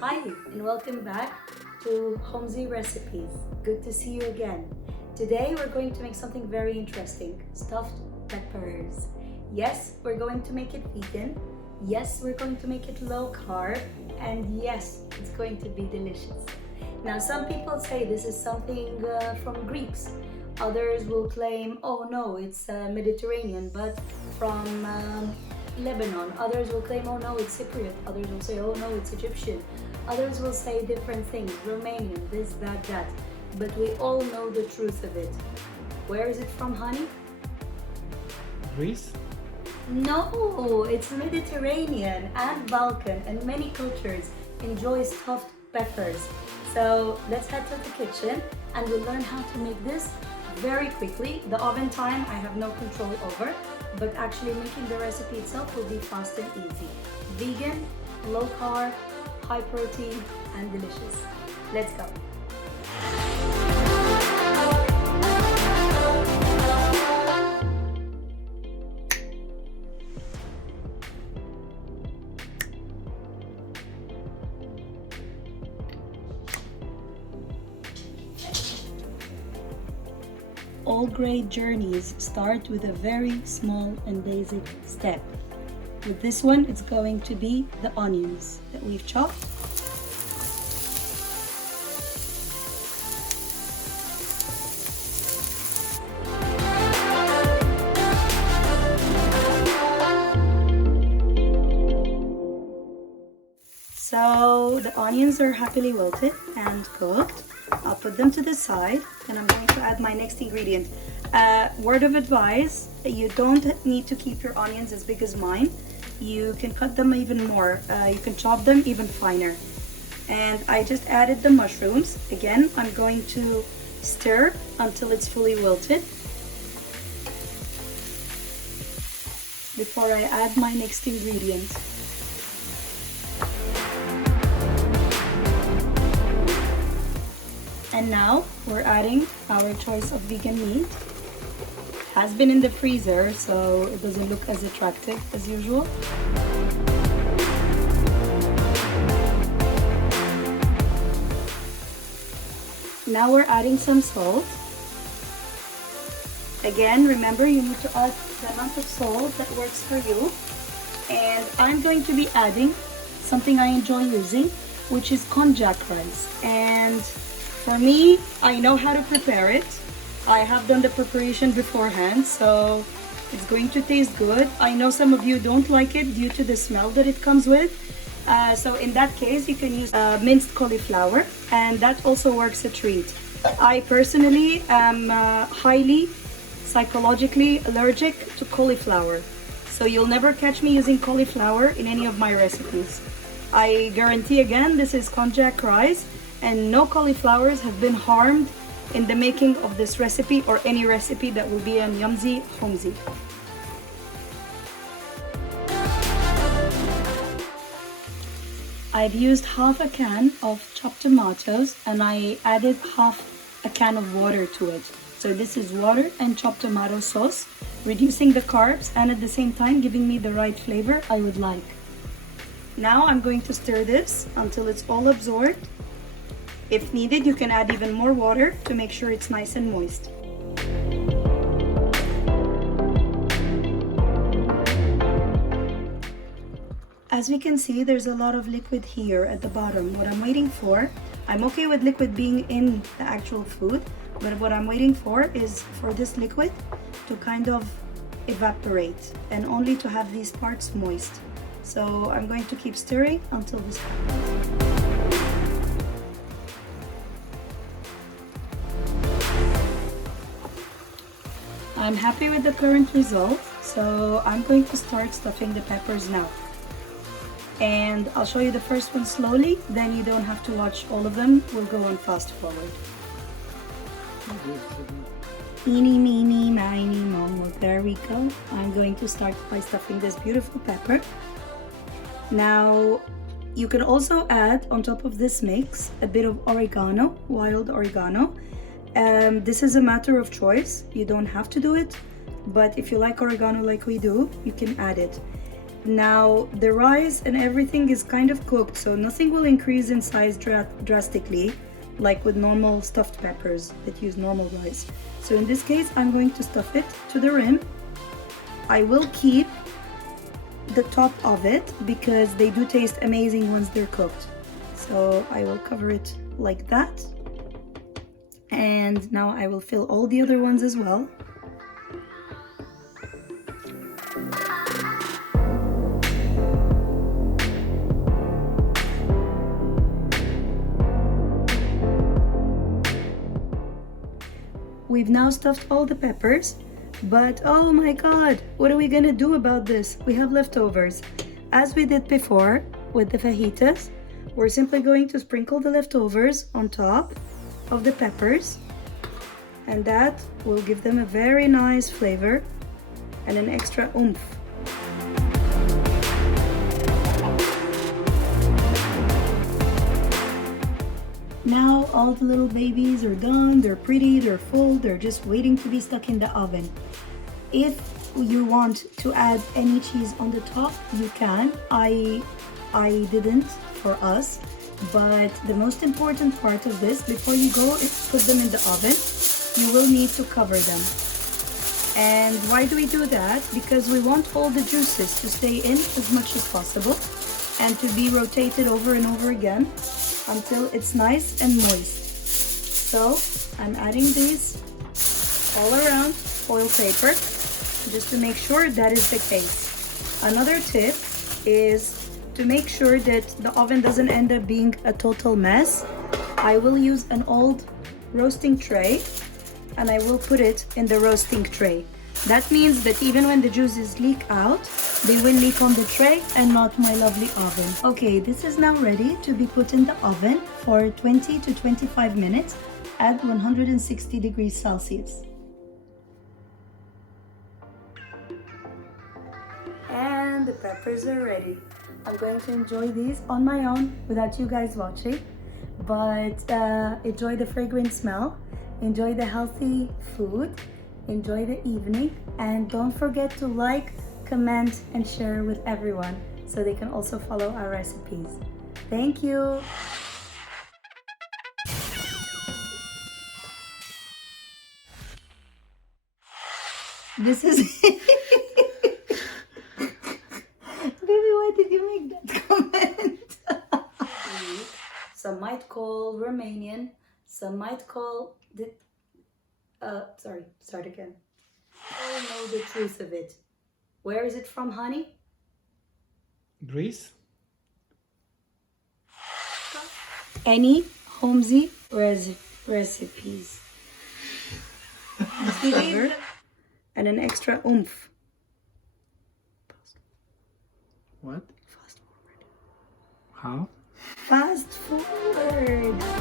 Hi and welcome back to Homezy Recipes. Good to see you again. Today we're going to make something very interesting, stuffed peppers. Yes, we're going to make it vegan. Yes, we're going to make it low carb. And yes, it's going to be delicious. Now some people say this is something from Greeks. Others will claim, oh no, it's Mediterranean, but from Lebanon. Others will claim, oh no, it's Cypriot. Others will say, oh no, it's Egyptian. Others will say different things, Romanian, this, that. But we all know the truth of it. Where is it from, honey? Greece? No, it's Mediterranean and Balkan, and many cultures enjoy stuffed peppers. So let's head to the kitchen and we'll learn how to make this very quickly. The oven time I have no control over, but actually making the recipe itself will be fast and easy. Vegan, low carb, high protein, and delicious. Let's go. All great journeys start with a very small and basic step. With this one, it's going to be the onions that we've chopped. So the onions are happily wilted and cooked. I'll put them to the side and I'm going to add my next ingredient. Word of advice, you don't need to keep your onions as big as mine. You can cut them even more. You can chop them even finer. And I just added the mushrooms. Again, I'm going to stir until it's fully wilted before I add my next ingredient. And now we're adding our choice of vegan meat. Has been in the freezer, so it doesn't look as attractive as usual. Now we're adding some salt. Again, remember you need to add the amount of salt that works for you. And I'm going to be adding something I enjoy using, which is konjac rice. And for me, I know how to prepare it. I have done the preparation beforehand, so it's going to taste good. I know some of you don't like it due to the smell that it comes with. So in that case, you can use minced cauliflower, and that also works a treat. I personally am highly psychologically allergic to cauliflower. So you'll never catch me using cauliflower in any of my recipes. I guarantee again, this is konjac rice, and no cauliflowers have been harmed in the making of this recipe or any recipe that will be on Yummzy, Homezy. I've used half a can of chopped tomatoes and I added half a can of water to it. So this is water and chopped tomato sauce, reducing the carbs and at the same time giving me the right flavor I would like. Now I'm going to stir this until it's all absorbed. If needed, you can add even more water to make sure it's nice and moist. As we can see, there's a lot of liquid here at the bottom. What I'm waiting for, I'm okay with liquid being in the actual food, but what I'm waiting for is for this liquid to kind of evaporate and only to have these parts moist. So I'm going to keep stirring until this happens. I'm happy with the current result, so I'm going to start stuffing the peppers now. And I'll show you the first one slowly, then you don't have to watch all of them. We'll go on fast forward. Eeny, meeny, miny, mo. There we go. I'm going to start by stuffing this beautiful pepper. Now, you can also add on top of this mix a bit of oregano, wild oregano. This is a matter of choice. You don't have to do it, but if you like oregano like we do, you can add it. Now the rice and everything is kind of cooked, so nothing will increase in size drastically like with normal stuffed peppers that use normal rice. So in this case, I'm going to stuff it to the rim. I will keep the top of it because they do taste amazing once they're cooked. So I will cover it like that. And now I will fill all the other ones as well. We've now stuffed all the peppers, but oh my god, what are we gonna do about this? We have leftovers. As we did before with the fajitas, we're simply going to sprinkle the leftovers on top of the peppers, and that will give them a very nice flavor and an extra oomph. Now all the little babies are done, they're pretty, they're full, they're just waiting to be stuck in the oven. If you want to add any cheese on the top, you can. I didn't for us, but the most important part of this, before you go put them in the oven, you will need to cover them. And why do we do that? Because we want all the juices to stay in as much as possible and to be rotated over and over again until it's nice and moist. So I'm adding these all around foil paper just to make sure that is the case. Another tip is to make sure that the oven doesn't end up being a total mess. I will use an old roasting tray and I will put it in the roasting tray. That means that even when the juices leak out, they will leak on the tray and not my lovely oven. Okay, this is now ready to be put in the oven for 20 to 25 minutes at 160 degrees Celsius. And the peppers are ready. I'm going to enjoy these on my own without you guys watching, but enjoy the fragrant smell, enjoy the healthy food, enjoy the evening, and don't forget to like, comment, and share with everyone so they can also follow our recipes. Thank you. This is Baby, why did you make that comment? Some might call Romanian, some might call sorry, start again. Oh, know the truth of it. Where is it from, honey? Greece? Any Homezy recipes. Flavor and an extra oomph. What? Fast forward. How? Fast forward.